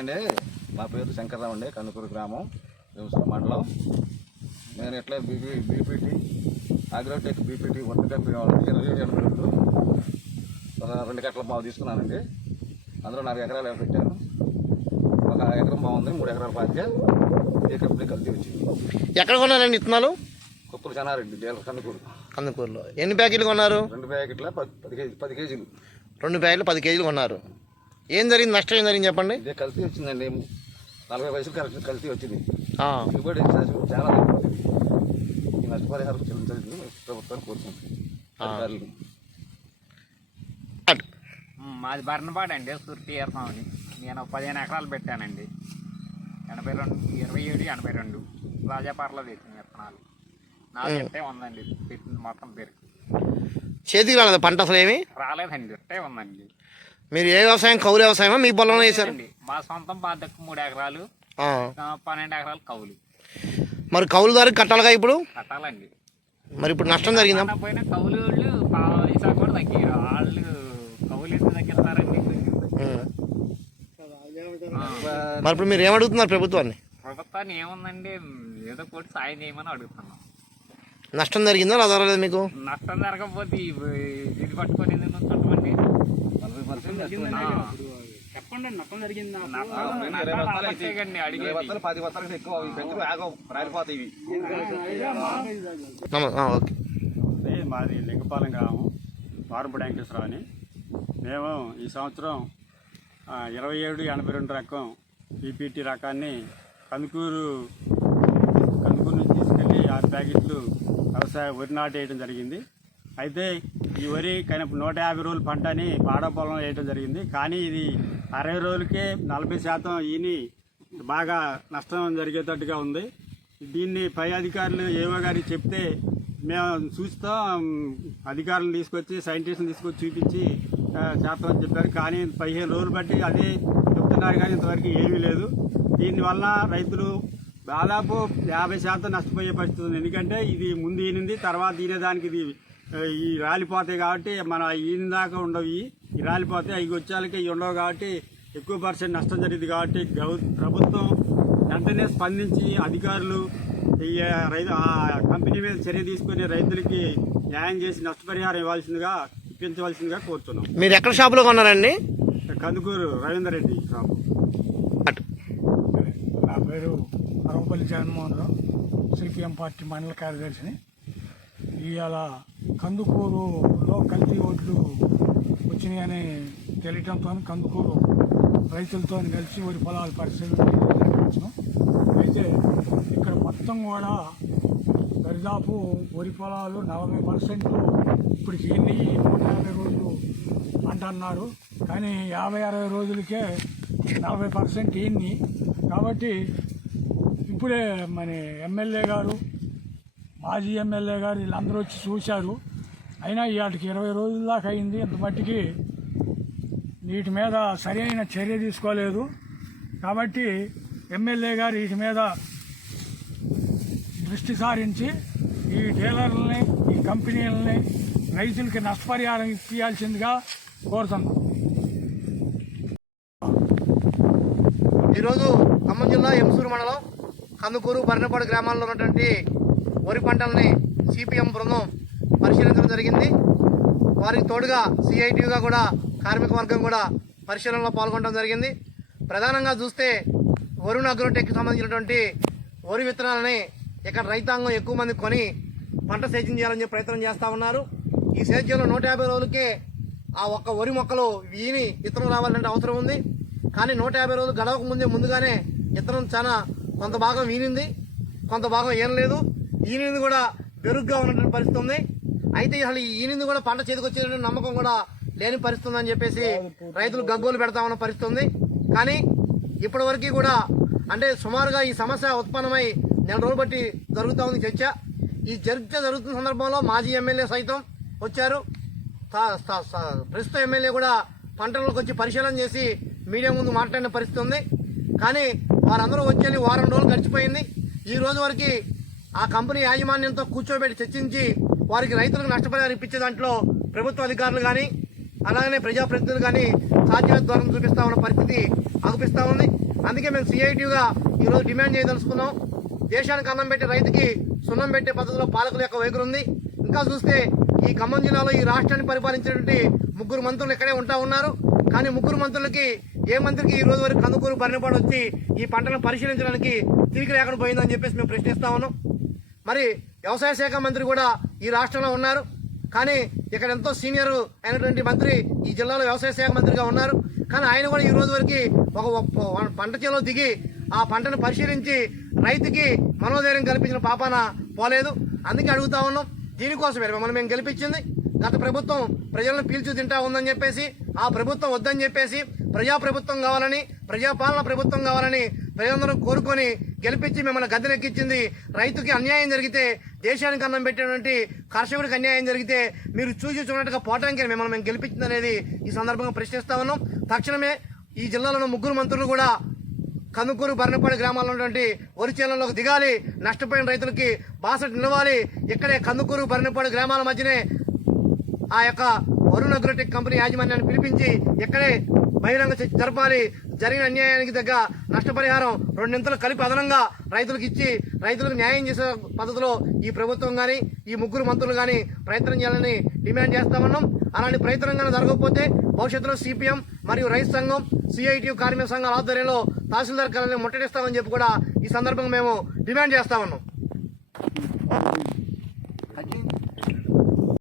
అండి. నా పేరు శంకర్రావు అండి కందుకూరు గ్రామం వ్యవసాయ మండలం. నేను ఇట్లా BP BPT agrotech BPT work company వాళ్ళకి ఇరవై ఎనభై రెండు ఒక రెండు కట్టల బావు తీసుకున్నానండి. అందులో నాలుగు ఎకరాలు పెట్టాను. ఒక ఎకరం బాగుంది మూడు ఎకరాల పాతిక. ఏ కంపెనీ కలిసి వచ్చింది. ఎక్కడ కొన్నారండి విత్తనాలు కుప్పలు చెన్నారెడ్డి డీలర్ కందుకూరు కందుకూరులో ఎన్ని ప్యాకెట్లు కొన్నారు? రెండు ప్యాకెట్ల పది కేజీ పది కేజీలు. రెండు ప్యాకెట్లు పది కేజీలు కొన్నారు. ఏం జరిగింది? నష్టం ఏం జరిగింది చెప్పండి. ఇదే కలిసి వచ్చిందండి. నలభై వయసులు కలిసి కలిసి వచ్చింది. ఆ, దిగుబడి చాలా. ఈ నష్టపరిహారం చెల్లించాలని ప్రభుత్వాన్ని. మ్, మాది బర్నపాడు అండి. సుర్తి ఏర్పామని. నేను పదిహేను ఎకరాలు పెట్టానండి. ఎనభై రెండు ఇరవై ఏడు ఎనభై రెండు. రాజాపారలో తెచ్చిన విత్తనాలు. నాలుగు ఇట్టే ఉందండి. పెట్టింది మొత్తం పెరిగి. చేతికి రాలేదు? పంట అసలు ఏమి? రాలేదండి. ఇట్టే ఉందండి. మీరు ఏ వ్యవసాయం కౌలు వ్యవసాయమా? మీ పొలంలో వేశారు? అండి మా సొంతం బాధకు మూడు ఎకరాలు పన్నెండు ఎకరాలు కౌలు. మరి కౌలుదారికి కట్టాలిగా ఇప్పుడు? కట్టాలండి. మరి ఇప్పుడు నష్టం జరిగిందా? పోయిన కౌలు వాళ్ళు కూడా తగ్గారు. వాళ్ళు కౌలు ఎంత తగ్గిస్తారండి? మరి ఇప్పుడు మీరు ఏమడుగుతున్నారు ప్రభుత్వాన్ని? ప్రభుత్వాన్ని ఏముందండి? ఏదో కొట్టి సాయం చేయమని అడుగుతున్నాం. నష్టం జరిగిందా లేదా? జరగలేదు మీకు? నష్టం జరగకపోతే ఇది పట్టుకొని ఎందుకు నలభై పర్సెంట్ చెప్పండి జరిగింది? ఇరవై పది ఎక్కువ అవి రాలిపోతాయి ఇవి. ఓకే. మాది లింగపాలెం గ్రామం వారంపూడి వెంకటేశ్వరరావు అని మేము ఈ సంవత్సరం ఇరవై ఏడు ఎనభై రెండు రకం పీపీటీ రకాన్ని కందుకూరు కందుకూరు నుంచి తీసుకెళ్ళి ఆరు ప్యాకెట్లు వ్యవసాయ వరి నాటు వేయడం జరిగింది. అయితే ఈ వరి కనీసం నూట యాభై రోజుల పంటని పాడ పొలం వేయడం జరిగింది. కానీ ఇది అరవై రోజులకే నలభై శాతం ఈని బాగా నష్టం జరిగేటట్టుగా ఉంది. దీన్ని పై అధికారులు ఏవో గారికి చెప్తే మేము చూస్తాం. అధికారులను తీసుకొచ్చి సైంటిస్ట్ని తీసుకొచ్చి చూపించి ఆ, చేస్తామని చెప్పారు. కానీ పదిహేను రోజులు బట్టి అదే చెప్తున్నారు కానీ ఇంతవరకు ఏమీ లేదు. దీనివల్ల రైతులు దాదాపు యాభై శాతం నష్టపోయే పరిస్థితి ఉంది. ఎందుకంటే ఇది ముందు ఈనింది తర్వాత ఈనేదానికి ఇది ఈ రాలిపోతాయి కాబట్టి మన ఈయన దాకా ఉండవు. ఈ రాలిపోతాయి అవి వచ్చేళ్ళకి ఇవి ఉండవు కాబట్టి ఎక్కువ పర్సెంట్ నష్టం జరిగింది కాబట్టి ప్రభుత్వం వెంటనే స్పందించి అధికారులు ఈ రైతు ఆ కంపెనీ మీద చర్య తీసుకుని రైతులకి న్యాయం చేసి నష్టపరిహారం ఇవ్వాల్సిందిగా ఇప్పించవలసిందిగా కోరుతున్నాం మీరు ఎక్కడ షాపులో కొన్నారండి కందుకూరు రవీందర్ రెడ్డి షాపు అట్. నా పేరు అరవపల్లి జగన్మోహన్ రావు సిపిఎం పార్టీ మండల కార్యదర్శిని ఇవాళ కందుకూరులో కల్తీ ఓట్లు వచ్చినాయని తెలియటంతో కందుకూరు రైతులతో కలిసి వరి పొలాలు పరిశీలించాం అయితే ఇక్కడ మొత్తం కూడా దరిదాపు వరి పొలాలు నలభై పర్సెంట్ ఇప్పుడు ఎన్ని నూట యాభై రోజులు అంటున్నారు. కానీ యాభై అరవై రోజులకే నలభై పర్సెంట్ ఇన్ని కాబట్టి ఇప్పుడే మన ఎమ్మెల్యే గారు మాజీ ఎమ్మెల్యే గారు వీళ్ళందరూ వచ్చి చూశారు. అయినా ఇవాటికి ఇరవై రోజుల దాకా అయింది. ఇంత మట్టికి వీటి మీద సరైన చర్య తీసుకోలేదు. కాబట్టి ఎమ్మెల్యే గారు వీటి మీద దృష్టి సారించి ఈ డీలర్లని ఈ కంపెనీలని రైతులకి నష్టపరిహారం ఇప్పించాల్సిందిగా కోరుతున్నాం. ఈరోజు ఖమ్మం జిల్లా ఎంసూరు మండలం కందుకూరు బర్నపాడు గ్రామాల్లో ఉన్నటువంటి వరి పంటల్ని సిపిఎం బృందం పరిశీలించడం జరిగింది. వారికి తోడుగా సిఐటిగా కూడా కార్మిక వర్గం కూడా పరిశీలనలో పాల్గొనడం జరిగింది. ప్రధానంగా చూస్తే వరుణ అగ్రోటెక్కి సంబంధించినటువంటి వరి విత్తనాలని ఇక్కడ రైతాంగం ఎక్కువ మంది కొని పంట సేద్యం చేయాలని చెప్పి ప్రయత్నం చేస్తూ ఉన్నారు. ఈ సేద్యంలో నూట యాభై రోజులకే ఆ ఒక్క వరి మొక్కలు వీని విత్తనం రావాలంటే అవసరం ఉంది. కానీ నూట యాభై రోజులు గడవక ముందే ముందుగానే విత్తనం చాలా కొంత భాగం వీనింది. కొంత భాగం ఏనలేదు ఈనింది కూడా బెరుగ్గా ఉన్నటువంటి పరిస్థితి ఉంది. అయితే అసలు ఈ ఈనింది కూడా పంట చేతికి నమ్మకం కూడా లేని పరిస్థితి ఉందని చెప్పేసి రైతులు గగ్గోలు పెడతా ఉన్న పరిస్థితి ఉంది. కానీ ఇప్పటివరకు కూడా అంటే సుమారుగా ఈ సమస్య ఉత్పన్నమై నెల రోజులు బట్టి జరుగుతూ ఉంది చర్చ. ఈ చర్చ జరుగుతున్న సందర్భంలో మాజీ ఎమ్మెల్యే సైతం వచ్చారు. ప్రస్తుత ఎమ్మెల్యే కూడా పంటలకు వచ్చి పరిశీలన చేసి మీడియా ముందు మాట్లాడిన పరిస్థితి ఉంది. కానీ వారందరూ వచ్చి వారం రోజులు గడిచిపోయింది. ఈ రోజు వరకు ఆ కంపెనీ యాజమాన్యంతో కూర్చోబెట్టి చర్చించి వారికి రైతులకు నష్టపరిహారం ఇప్పించే దాంట్లో ప్రభుత్వ అధికారులు కానీ అలాగనే ప్రజాప్రతినిధులు కానీ సాధ్యమైన దూరం చూపిస్తా ఉన్న పరిస్థితి ఆగుపిస్తా ఉంది. అందుకే మేము సిఐటిగా ఈరోజు డిమాండ్ చేయదలుచుకున్నాం. దేశానికి అన్నం పెట్టే రైతుకి సున్నం పెట్టే పద్ధతిలో పాలకుల యొక్క వైఖరి ఉంది. ఇంకా చూస్తే ఈ ఖమ్మం జిల్లాలో ఈ రాష్ట్రాన్ని పరిపాలించినటువంటి ముగ్గురు మంత్రులు ఇక్కడే ఉంటా ఉన్నారు. కానీ ముగ్గురు మంత్రులకి ఏ మంత్రికి ఈ రోజు వరకు కందుకూరు బరినపాడు వచ్చి ఈ పంటను పరిశీలించడానికి తిరిగి లేకుండా పోయిందని చెప్పేసి మేము ప్రశ్నిస్తా ఉన్నాం. మరి వ్యవసాయ శాఖ మంత్రి కూడా ఈ రాష్ట్రంలో ఉన్నారు. కానీ ఇక్కడ ఎంతో సీనియర్ అయినటువంటి మంత్రి ఈ జిల్లాలో వ్యవసాయ శాఖ మంత్రిగా ఉన్నారు. కానీ ఆయన కూడా ఈ రోజు వరకు ఒక పంట చేలో దిగి ఆ పంటను పరిశీలించి రైతుకి మనోధైర్యం కల్పించిన పాపాన పోలేదు. అందుకే అడుగుతా ఉన్నాం దీనికోసమే మిమ్మల్ని మేము గెలిపించింది. గత ప్రభుత్వం ప్రజలను పీల్చు తింటా ఉందని చెప్పేసి ఆ ప్రభుత్వం వద్దని చెప్పేసి ప్రజా ప్రభుత్వం కావాలని ప్రజాపాలన ప్రభుత్వం కావాలని ప్రజలందరూ కోరుకొని గెలిపించి మిమ్మల్ని గద్దెనెక్కించింది. రైతుకి అన్యాయం జరిగితే దేశానికి అన్నం పెట్టినటువంటి కర్షకుడికి అన్యాయం జరిగితే మీరు చూసి చూడట్టుగా పోవటానికి మిమ్మల్ని మేము గెలిపించింది అనేది ఈ సందర్భంగా ప్రశ్నిస్తా ఉన్నాం. తక్షణమే ఈ జిల్లాలో ముగ్గురు మంత్రులు కూడా కందుకూరు బర్నపాడు గ్రామాల్లో ఉన్నటువంటి వరి చేలలోకి దిగాలి. నష్టపోయిన రైతులకి బాసట నిలవాలి. ఇక్కడే కందుకూరు బర్నపాడు గ్రామాల మధ్యనే ఆ యొక్క వరుణ్ అగ్రోటెక్ కంపెనీ యాజమాన్యాన్ని పిలిపించి ఇక్కడే బహిరంగ చర్చ జరపాలి. జరిగిన అన్యాయానికి తగ్గ నష్టపరిహారం రెండింతలు కలిపి అదనంగా రైతులకు ఇచ్చి రైతులకు న్యాయం చేసే పద్ధతిలో ఈ ప్రభుత్వం కానీ ఈ ముగ్గురు మంత్రులు కానీ ప్రయత్నం చేయాలని డిమాండ్ చేస్తామన్నాం. అలాంటి ప్రయత్నం కానీ జరగకపోతే భవిష్యత్తులో సిపిఎం మరియు రైతు సంఘం సిఐటి కార్మిక సంఘాల ఆధ్వర్యంలో తహసీల్దార్ కార్యాలయం ముట్టడిస్తామని చెప్పి కూడా ఈ సందర్భంగా మేము డిమాండ్ చేస్తా ఉన్నాం